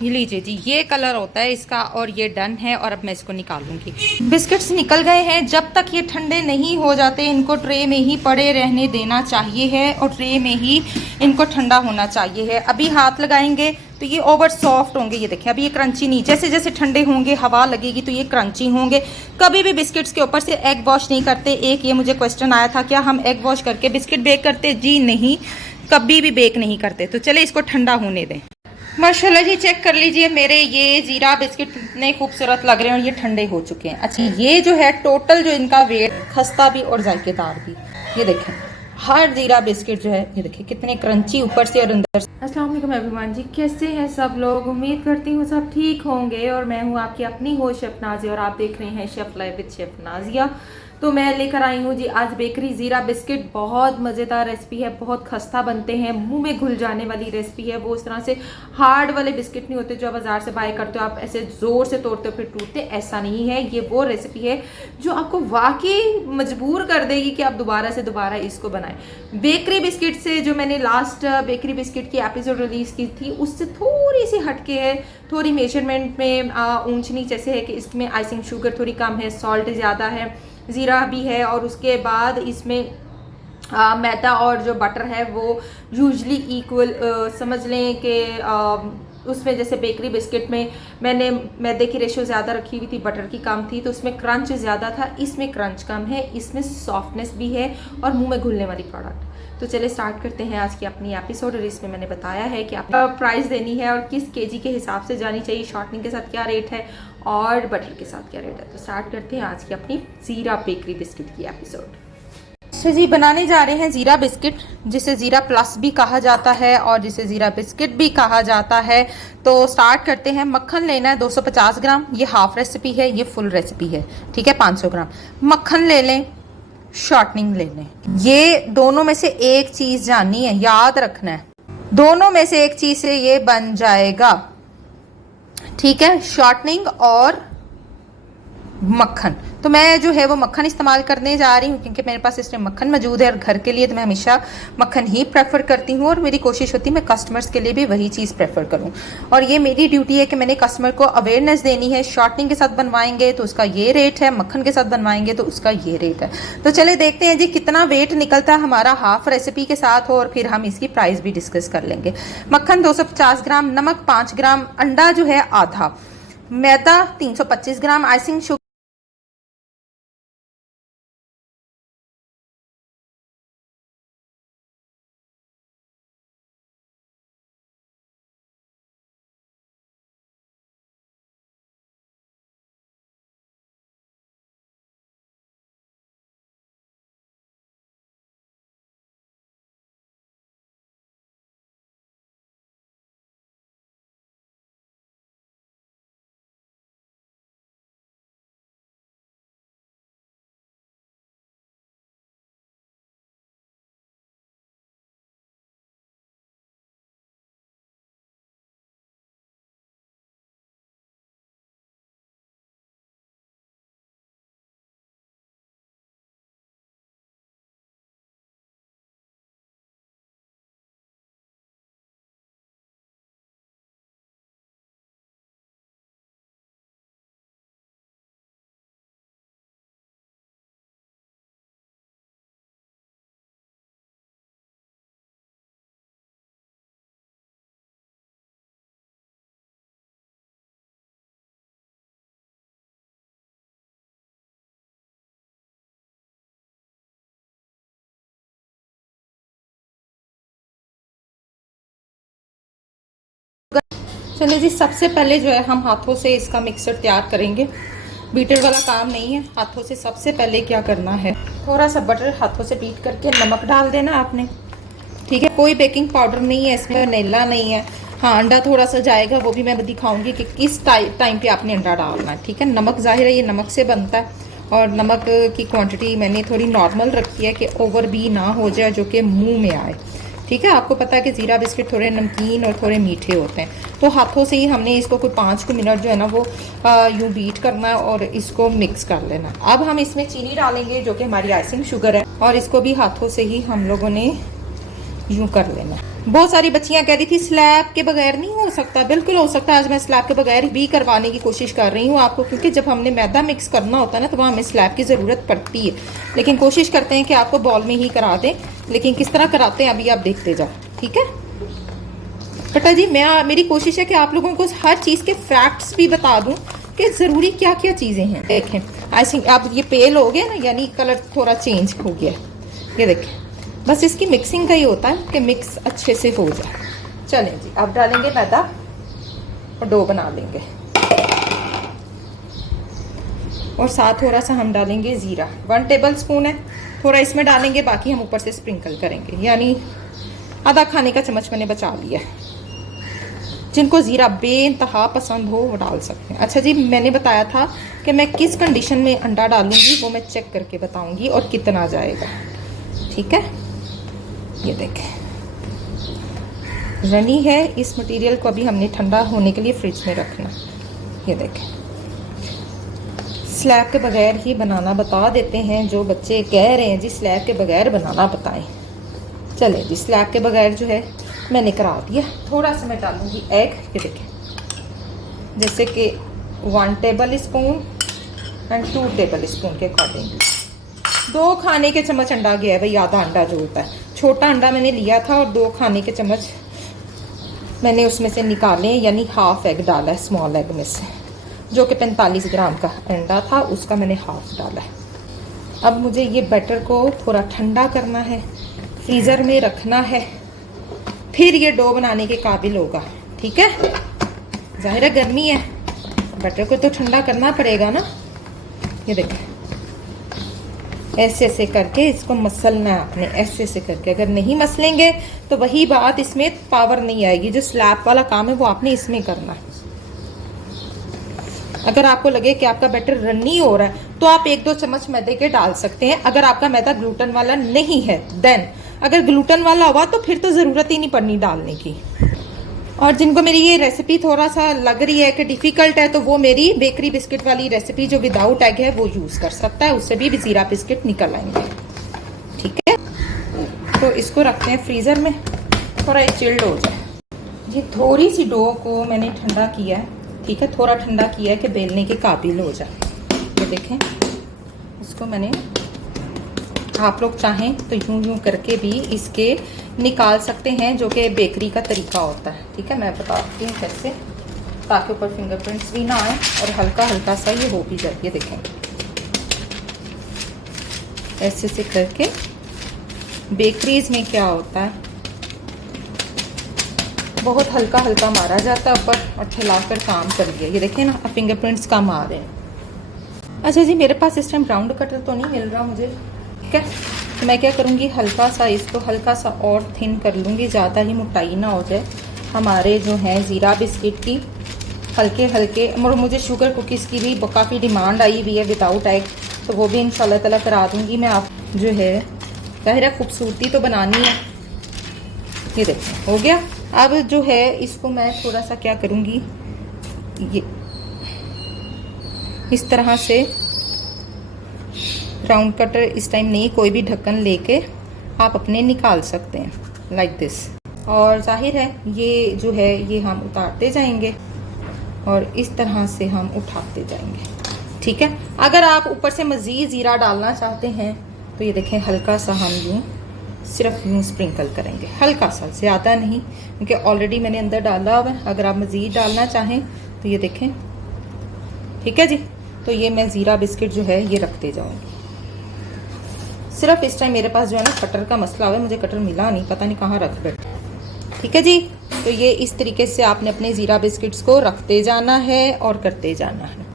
ये लीजिए जी, ये कलर होता है इसका और ये डन है। और अब मैं इसको निकालूंगी। बिस्किट्स निकल गए हैं। जब तक ये ठंडे नहीं हो जाते इनको ट्रे में ही पड़े रहने देना चाहिए है और ट्रे में ही इनको ठंडा होना चाहिए है। अभी हाथ लगाएंगे तो ये ओवर सॉफ्ट होंगे। ये देखिए अभी ये क्रंची नहीं, जैसे जैसे ठंडे होंगे हवा लगेगी तो ये क्रंची होंगे। कभी भी बिस्किट्स के ऊपर से एग वॉश नहीं करते। एक ये मुझे क्वेश्चन आया था, क्या हम एग वॉश करके बिस्किट बेक करते? जी नहीं, कभी भी बेक नहीं करते। तो चले इसको ठंडा होने दें। माशाल्लाह जी, चेक कर लीजिए मेरे ये ज़ीरा बिस्किट कितने खूबसूरत लग रहे हैं और ये ठंडे हो चुके हैं। अच्छा, ये जो है टोटल जो इनका वेट, खस्ता भी और जायकेदार भी, ये देखें हर ज़ीरा बिस्किट जो है ये देखिए कितने क्रंची ऊपर से और अंदर से। अस्सलाम वालेकुम एवरीवन जी, कैसे हैं सब लोग? उम्मीद करती हूँ सब ठीक होंगे। और मैं हूँ आपकी अपनी होस्ट शेफ नाजिया और आप देख रहे हैं chef live with chef Nazia. तो मैं लेकर आई हूँ जी आज बेकरी ज़ीरा बिस्किट। बहुत मज़ेदार रेसिपी है, बहुत खस्ता बनते हैं, मुंह में घुल जाने वाली रेसिपी है। वो उस तरह से हार्ड वाले बिस्किट नहीं होते जो आप बाज़ार से बाय करते हो, आप ऐसे ज़ोर से तोड़ते हो फिर टूटते, ऐसा नहीं है। ये वो रेसिपी है जो आपको वाकई मजबूर कर देगी कि आप दोबारा से दोबारा इसको बनाएं। बेकरी बिस्किट से, जो मैंने लास्ट बेकरी बिस्किट की एपिसोड रिलीज़ की थी, उससे थोड़ी सी हटके है। थोड़ी मेजरमेंट में ऊंच नीच ऐसे है कि इसमें आइसिंग शुगर थोड़ी कम है, सॉल्ट ज़्यादा है, ज़ीरा भी है और उसके बाद इसमें मैदा और जो बटर है वो यूजली इक्वल समझ लें कि उसमें जैसे बेकरी बिस्किट में मैंने मैदे की रेशो ज़्यादा रखी हुई थी, बटर की कम थी, तो उसमें क्रंच ज़्यादा था। इसमें क्रंच कम है, इसमें सॉफ्टनेस भी है और मुंह में घुलने वाली प्रोडक्ट। तो चलिए स्टार्ट करते हैं आज की अपनी एपिसोड। और इसमें मैंने बताया है कि आप प्राइस देनी है और किस केजी के हिसाब से जानी चाहिए, शॉर्टनिंग के साथ क्या रेट है और बटर के साथ क्या रेट है। तो स्टार्ट करते हैं आज की अपनी ज़ीरा बेकरी बिस्किट की एपिसोड। अच्छा जी, बनाने जा रहे हैं ज़ीरा बिस्किट, जिसे ज़ीरा प्लस भी कहा जाता है और जिसे ज़ीरा बिस्किट भी कहा जाता है। तो स्टार्ट करते हैं। मक्खन लेना है 250 ग्राम। ये हाफ रेसिपी है, ये फुल रेसिपी है, ठीक है। 500 ग्राम मक्खन ले लें, शॉर्टनिंग ले लें। ये दोनों में से एक चीज़ जाननी है, याद रखना है, दोनों में से एक चीज़ से ये बन जाएगा, ठीक है। शॉर्टनिंग और मक्खन। तो मैं जो है वो मक्खन इस्तेमाल करने जा रही हूँ क्योंकि मेरे पास इस टाइम मक्खन मौजूद है और घर के लिए तो मैं हमेशा मक्खन ही प्रेफर करती हूँ और मेरी कोशिश होती है मैं कस्टमर्स के लिए भी वही चीज़ प्रेफर करूँ। और ये मेरी ड्यूटी है कि मैंने कस्टमर को अवेयरनेस देनी है। शॉर्टनिंग के साथ बनवाएंगे तो उसका ये रेट है, मक्खन के साथ बनवाएंगे तो उसका ये रेट है। तो चले देखते हैं जी कितना वेट निकलता है हमारा हाफ रेसिपी के साथ और फिर हम इसकी प्राइस भी डिस्कस कर लेंगे। मक्खन 250 ग्राम, नमक 5 ग्राम, अंडा जो है आधा, मैदा 325 ग्राम, आइसिंग शुगर चलिए जी, सबसे पहले जो है हम हाथों से इसका मिक्सर तैयार करेंगे। बीटर वाला काम नहीं है, हाथों से सबसे पहले क्या करना है, थोड़ा सा बटर हाथों से बीट करके नमक डाल देना आपने, ठीक है। कोई बेकिंग पाउडर नहीं है इसमें, वनीला नहीं है। हाँ, अंडा थोड़ा सा जाएगा, वो भी मैं दिखाऊंगी कि किस टाइम पे आपने अंडा डालना है, ठीक है। नमक जाहिर है ये नमक से बनता है और नमक की क्वांटिटी मैंने थोड़ी नॉर्मल रखी है कि ओवर भी ना हो जाए, जो कि मुंह में आए, ठीक है। आपको पता है कि ज़ीरा बिस्किट थोड़े नमकीन और थोड़े मीठे होते हैं। तो हाथों से ही हमने इसको कोई 5 मिनट जो है ना वो यूँ बीट करना है और इसको मिक्स कर लेना। अब हम इसमें चीनी डालेंगे जो कि हमारी आइसिंग शुगर है और इसको भी हाथों से ही हम लोगों ने यूँ कर लेना। बहुत सारी बच्चियां कह रही थी स्लैब के बगैर नहीं हो सकता। बिल्कुल हो सकता है। आज मैं स्लैब के बगैर भी करवाने की कोशिश कर रही हूँ आपको, क्योंकि जब हमने मैदा मिक्स करना होता है ना तो वहाँ हमें स्लैब की ज़रूरत पड़ती है। लेकिन कोशिश करते हैं कि आपको बॉल में ही करा दें, लेकिन किस तरह कराते हैं अभी आप देखते जाओ। ठीक है बेटा जी, मेरी कोशिश है कि आप लोगों को हर चीज़ के फैक्ट्स भी बता दूँ कि ज़रूरी क्या क्या चीज़ें हैं। देखें आई थिंक आप ये पेल हो गया ना, यानी कलर थोड़ा चेंज हो गया। ये देखें, बस इसकी मिक्सिंग का ही होता है कि मिक्स अच्छे से हो जाए। चलें जी, अब डालेंगे मैदा और डो बना लेंगे, और साथ थोड़ा सा हम डालेंगे ज़ीरा। 1 टेबल स्पून है, थोड़ा इसमें डालेंगे, बाकी हम ऊपर से स्प्रिंकल करेंगे, यानी आधा खाने का चम्मच मैंने बचा लिया। जिनको ज़ीरा बेइंतहा पसंद हो वो डाल सकते हैं। अच्छा जी, मैंने बताया था कि मैं किस कंडीशन में अंडा डालूंगी, वो मैं चेक करके बताऊंगी और कितना जाएगा। ठीक है, ये देखें रनी है। इस मटेरियल को अभी हमने ठंडा होने के लिए फ्रिज में रखना। ये देखें, स्लैब के बगैर ही बनाना बता देते हैं। जो बच्चे कह रहे हैं जी स्लैब के बगैर बनाना बताएं, चले जी स्लैब के बगैर जो है मैंने करा दिया। थोड़ा सा मैं डालूंगी एग। ये देखें, जैसे कि 1 table spoon and 2 table spoon के अकॉर्डिंग 2 खाने के चम्मच अंडा गया है भाई। आधा अंडा जो होता है, छोटा अंडा मैंने लिया था और 2 खाने के चम्मच मैंने उसमें से निकाले, यानी हाफ एग डाला है स्मॉल एग में से, जो कि 45 ग्राम का अंडा था, उसका मैंने हाफ डाला है। अब मुझे ये बैटर को थोड़ा ठंडा करना है, फ्रीज़र में रखना है, फिर ये डो बनाने के काबिल होगा। ठीक है, जाहिर है गर्मी है, बैटर को तो ठंडा करना पड़ेगा ना। ये देखें, ऐसे ऐसे करके इसको मसलना है आपने, ऐसे ऐसे करके। अगर नहीं मसलेंगे तो वही बात, इसमें पावर नहीं आएगी। जो स्लैब वाला काम है वो आपने इसमें करना है। अगर आपको लगे कि आपका बैटर रन्नी हो रहा है तो आप 1-2 चम्मच मैदे के डाल सकते हैं, अगर आपका मैदा ग्लूटेन वाला नहीं है देन। अगर ग्लूटेन वाला हुआ तो फिर तो ज़रूरत ही नहीं पड़नी डालने की। और जिनको मेरी ये रेसिपी थोड़ा सा लग रही है कि डिफ़िकल्ट है, तो वो मेरी बेकरी बिस्किट वाली रेसिपी जो विदाउट एग है वो यूज़ कर सकता है, उससे भी ज़ीरा बिस्किट निकल आएंगे। ठीक है, तो इसको रखते हैं फ्रीज़र में, थोड़ा ये चिल्ड हो जाए। ये थोड़ी सी डो को मैंने ठंडा किया है। ठीक है, थोड़ा ठंडा किया है कि बेलने के काबिल हो जाए। ये देखें, इसको मैंने, आप लोग चाहें तो यूं यूं करके भी इसके निकाल सकते हैं, जो कि बेकरी का तरीका होता है। ठीक है, मैं बताती हूँ कैसे, ताकि ऊपर फिंगरप्रिंट्स भी ना आए और हल्का हल्का सा ये हो भी जाए। ये देखें, ऐसे से करके। बेकरीज में क्या होता है, बहुत हल्का हल्का मारा जाता है ऊपर और ठेलाकर काम कर लिया। ये देखें ना, अब फिंगरप्रिंट्स कम आ रहे हैं। अच्छा जी, मेरे पास इस टाइम राउंड कटर तो नहीं मिल रहा मुझे। ठीक है, तो मैं क्या करूँगी, हल्का सा इसको हल्का सा और थिन कर लूँगी, ज़्यादा ही मोटाई ना हो जाए। हमारे जो हैं ज़ीरा बिस्किट की हल्के हल्के, और मुझे शुगर कुकीज़ की भी काफ़ी डिमांड आई हुई है विदाउट एग, तो वो भी इंशाल्लाह ताला करा दूँगी मैं। आप जो है ज़ाहिर है खूबसूरती तो बनानी है। ये देखें, हो गया। अब जो है इसको मैं थोड़ा सा क्या करूँगी, ये इस तरह से राउंड कटर, इस टाइम नहीं, कोई भी ढक्कन लेके आप अपने निकाल सकते हैं लाइक दिस। और जाहिर है ये जो है ये हम उतारते जाएंगे और इस तरह से हम उठाते जाएंगे। ठीक है, अगर आप ऊपर से मज़ीद ज़ीरा डालना चाहते हैं तो ये देखें, हल्का सा हम यूँ सिर्फ यूँ स्प्रिंकल करेंगे, हल्का सा, ज़्यादा नहीं, क्योंकि ऑलरेडी मैंने अंदर डाला हुआ है। अगर आप मज़ीद डालना चाहें तो ये देखें। ठीक है जी, तो ये मैं ज़ीरा बिस्किट जो है ये रखते जाऊँगी। सिर्फ इस टाइम मेरे पास जो है ना कटर का मसला हुआ है, मुझे कटर मिला नहीं, पता नहीं कहाँ रख बैठा। ठीक है जी, तो ये इस तरीके से आपने अपने ज़ीरा बिस्किट्स को रखते जाना है और करते जाना है।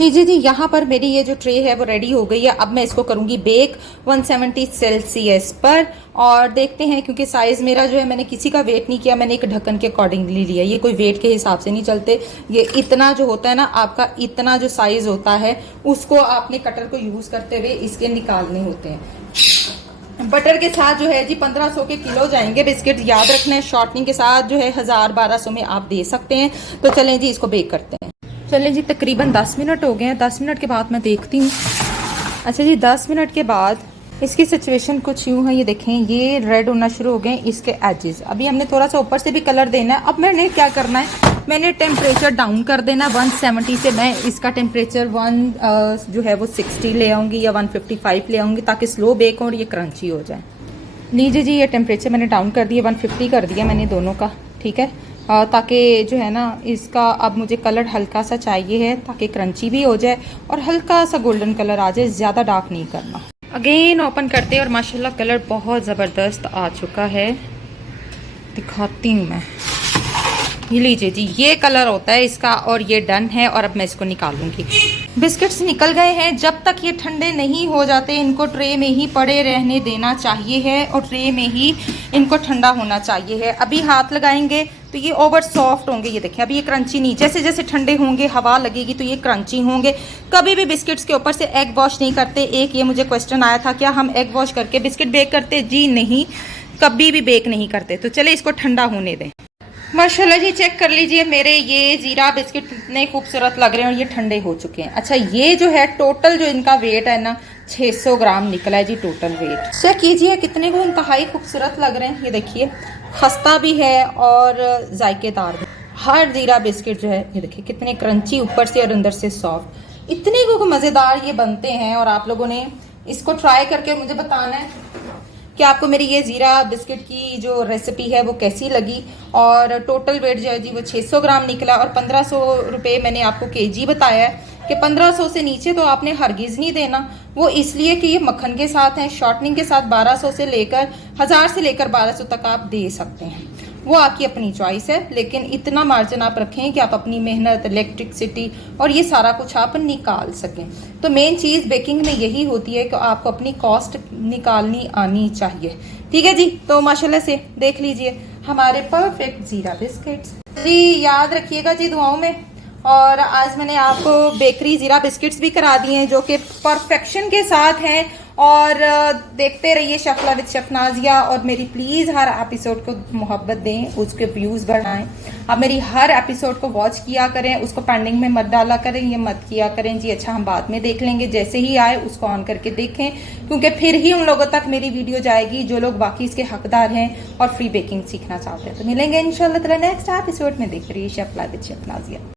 जी, यहाँ पर मेरी ये जो ट्रे है वो रेडी हो गई है। अब मैं इसको करूँगी बेक 170 सेल्सियस पर, और देखते हैं, क्योंकि साइज़ मेरा जो है मैंने किसी का वेट नहीं किया, मैंने एक ढक्कन के अकॉर्डिंगली लिया। ये कोई वेट के हिसाब से नहीं चलते, ये इतना जो होता है ना आपका, इतना जो साइज़ होता है उसको आपने कटर को यूज़ करते हुए इसके निकालने होते हैं। बटर के साथ जो है जी 1500 के किलो जाएंगे बिस्किट, याद रखना है। शॉर्टनिंग के साथ जो है 1000-1200 में आप दे सकते हैं। तो चलें जी, इसको बेक करते हैं। चलें जी, तकरीबन 10 मिनट हो गए हैं। 10 मिनट के बाद मैं देखती हूँ। अच्छा जी, 10 मिनट के बाद इसकी सिचुएशन कुछ यूँ है, ये देखें ये रेड होना शुरू हो गए इसके एजेस। अभी हमने थोड़ा सा ऊपर से भी कलर देना है। अब मैंने क्या करना है, मैंने टेम्परेचर डाउन कर देना 170 से। मैं इसका टेम्परेचर जो है वो 60 ले आऊँगी या 155 ले आऊँगी ताकि स्लो बेक हो और ये क्रंची हो जाए। लीजिए जी, ये टेम्परेचर मैंने डाउन कर दिया, 150 कर दिया मैंने दोनों का, ठीक है। ताकि जो है ना इसका अब मुझे कलर हल्का सा चाहिए है ताकि क्रंची भी हो जाए और हल्का सा गोल्डन कलर आ जाए, ज़्यादा डार्क नहीं करना। अगेन ओपन करते हैं और माशाल्लाह कलर बहुत ज़बरदस्त आ चुका है, दिखाती हूँ मैं। ये लीजिए जी, ये कलर होता है इसका और ये डन है और अब मैं इसको निकालूंगी। बिस्किट्स निकल गए हैं। जब तक ये ठंडे नहीं हो जाते इनको ट्रे में ही पड़े रहने देना चाहिए है और ट्रे में ही इनको ठंडा होना चाहिए है। अभी हाथ लगाएंगे तो ये ओवर सॉफ्ट होंगे, ये देखें अभी ये क्रंची नहीं। जैसे जैसे ठंडे होंगे हवा लगेगी तो ये क्रंची होंगे। कभी भी बिस्किट्स के ऊपर से एग वॉश नहीं करते। एक ये मुझे क्वेश्चन आया था, क्या हम एग वॉश करके बिस्किट बेक करते? जी नहीं, कभी भी बेक नहीं करते। तो चले इसको ठंडा होने दें। माशाल्लाह जी, चेक कर लीजिए मेरे ये ज़ीरा बिस्किट कितने खूबसूरत लग रहे हैं और ये ठंडे हो चुके हैं। अच्छा, ये जो है टोटल जो इनका वेट है ना 600 ग्राम निकला है जी टोटल वेट। चेक कीजिए कितने वो इंतहाई खूबसूरत लग रहे हैं। ये देखिए खस्ता भी है और जायकेदार भी। हर ज़ीरा बिस्किट जो है ये देखिए कितने क्रंची ऊपर से और अंदर से सॉफ्ट, इतने को मज़ेदार ये बनते हैं। और आप लोगों ने इसको ट्राई करके मुझे बताना है कि आपको मेरी ये ज़ीरा बिस्किट की जो रेसिपी है वो कैसी लगी। और टोटल वेट जो है जी वो 600 ग्राम निकला और 1500 रुपये मैंने आपको केजी बताया है कि 1500 से नीचे तो आपने हरगिज़ नहीं देना। वो इसलिए कि ये मक्खन के साथ हैं, शॉर्टनिंग के साथ 1200 से लेकर 1000 से लेकर 1200 तक आप दे सकते हैं, वो आपकी अपनी चॉइस है। लेकिन इतना मार्जिन आप रखें कि आप अपनी मेहनत, इलेक्ट्रिसिटी और ये सारा कुछ आप निकाल सकें। तो मेन चीज़ बेकिंग में यही होती है कि आपको अपनी कॉस्ट निकालनी आनी चाहिए। ठीक है जी, तो माशाल्लाह से देख लीजिए हमारे परफेक्ट ज़ीरा बिस्किट्स। जी याद रखिएगा जी दुआओं में। और आज मैंने आपको बेकरी ज़ीरा बिस्किट्स भी करा दिए हैं जो कि परफेक्शन के साथ हैं। और देखते रहिए शफला विद शेफ नाज़िया। और मेरी प्लीज़ हर एपिसोड को मोहब्बत दें, उसके व्यूज़ बढ़ाएं। आप मेरी हर एपिसोड को वॉच किया करें, उसको पेंडिंग में मत डाला करें, ये मत किया करें जी अच्छा हम बाद में देख लेंगे। जैसे ही आए उसको ऑन करके देखें, क्योंकि फिर ही उन लोगों तक मेरी वीडियो जाएगी जो लोग बाकी इसके हकदार हैं और फ्री बेकिंग सीखना चाहते हैं। तो मिलेंगे इंशाल्लाह ताला नेक्स्ट एपिसोड में। देखते रहिए शफला विद शेफ नाज़िया।